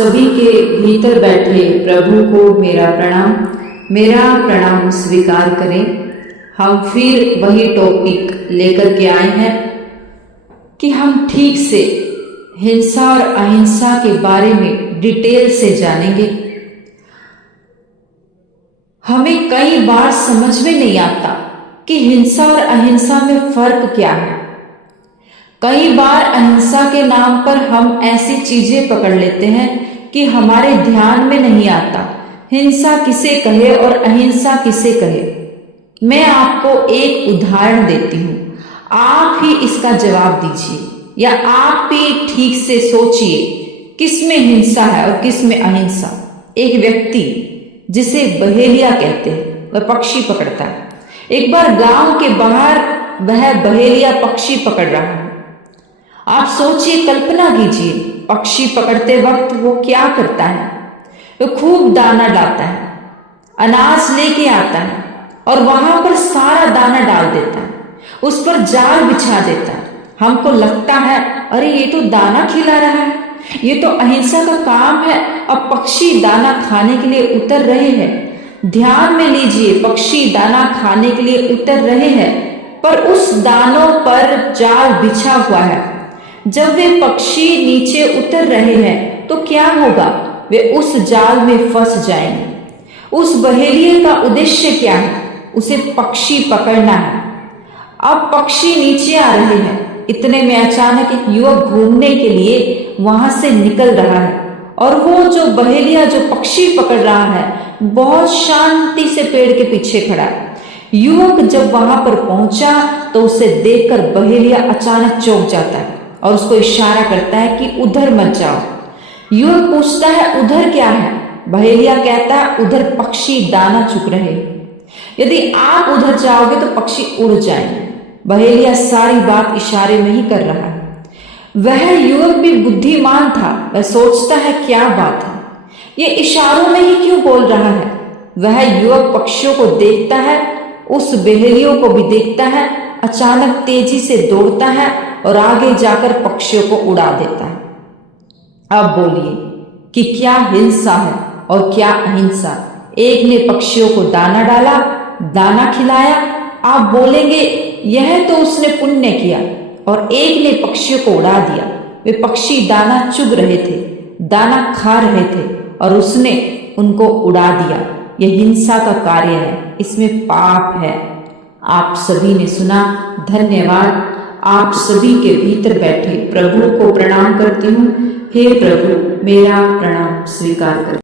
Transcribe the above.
सभी के भीतर बैठे प्रभु को मेरा प्रणाम स्वीकार करें। हम फिर वही टॉपिक लेकर के आए हैं कि हम ठीक से हिंसा और अहिंसा के बारे में डिटेल से जानेंगे। हमें कई बार समझ में नहीं आता कि हिंसा और अहिंसा में फर्क क्या है। कई बार अहिंसा के नाम पर हम ऐसी चीजें पकड़ लेते हैं कि हमारे ध्यान में नहीं आता हिंसा किसे कहे और अहिंसा किसे कहे। मैं आपको एक उदाहरण देती हूँ, आप ही इसका जवाब दीजिए या आप भी ठीक से सोचिए किस में हिंसा है और किस में अहिंसा। एक व्यक्ति जिसे बहेलिया कहते हैं वह पक्षी पकड़ता है। एक बार गांव के बाहर वह बहेलिया पक्षी पकड़ रहा है। आप सोचिए, कल्पना कीजिए, पक्षी पकड़ते वक्त वो क्या करता है। वो खूब दाना डालता है, अनाज लेके आता है और वहां पर सारा दाना डाल देता है, उस पर जाल बिछा देता है। हमको लगता है अरे ये तो दाना खिला रहा है, ये तो अहिंसा का काम है। अब पक्षी दाना खाने के लिए उतर रहे हैं। ध्यान में लीजिए, पक्षी दाना खाने के लिए उतर रहे हैं, पर उस दानों पर जाल बिछा हुआ है। जब वे पक्षी नीचे उतर रहे हैं तो क्या होगा, वे उस जाल में फंस जाएंगे। उस बहेलिए का उद्देश्य क्या है, उसे पक्षी पकड़ना है। अब पक्षी नीचे आ रहे हैं, इतने में अचानक एक युवक घूमने के लिए वहां से निकल रहा है और वो जो बहेलिया जो पक्षी पकड़ रहा है बहुत शांति से पेड़ के पीछे खड़ा है। युवक जब वहां पर पहुंचा तो उसे देखकर बहेलिया अचानक चौंक जाता है और उसको इशारा करता है कि उधर मत जाओ। युवक पूछता है उधर क्या है। बहेलिया कहता है उधर पक्षी दाना चुग रहे, यदि आप उधर जाओगे तो पक्षी उड़ जाएंगे। बहेलिया सारी बात इशारे में ही कर रहा है। वह युवक भी बुद्धिमान था, वह सोचता है क्या बात है, ये इशारों में ही क्यों बोल रहा है। वह युवक पक्षियों को देखता है, उस बहेलियों को भी देखता है, अचानक तेजी से दौड़ता है और आगे जाकर पक्षियों को उड़ा देता है। अब बोलिए कि क्या हिंसा है और क्या अहिंसा। एक ने पक्षियों को दाना डाला, दाना खिलाया, आप बोलेंगे यह तो उसने पुण्य किया, और एक ने पक्षियों को उड़ा दिया। वे पक्षी दाना चुग रहे थे, दाना खा रहे थे और उसने उनको उड़ा दिया। यह हिंसा का कार्य है, इसमें पाप है। आप सभी ने सुना, धन्यवाद। आप सभी के भीतर बैठे प्रभु को प्रणाम करती हूँ। हे प्रभु, मेरा प्रणाम स्वीकार करें।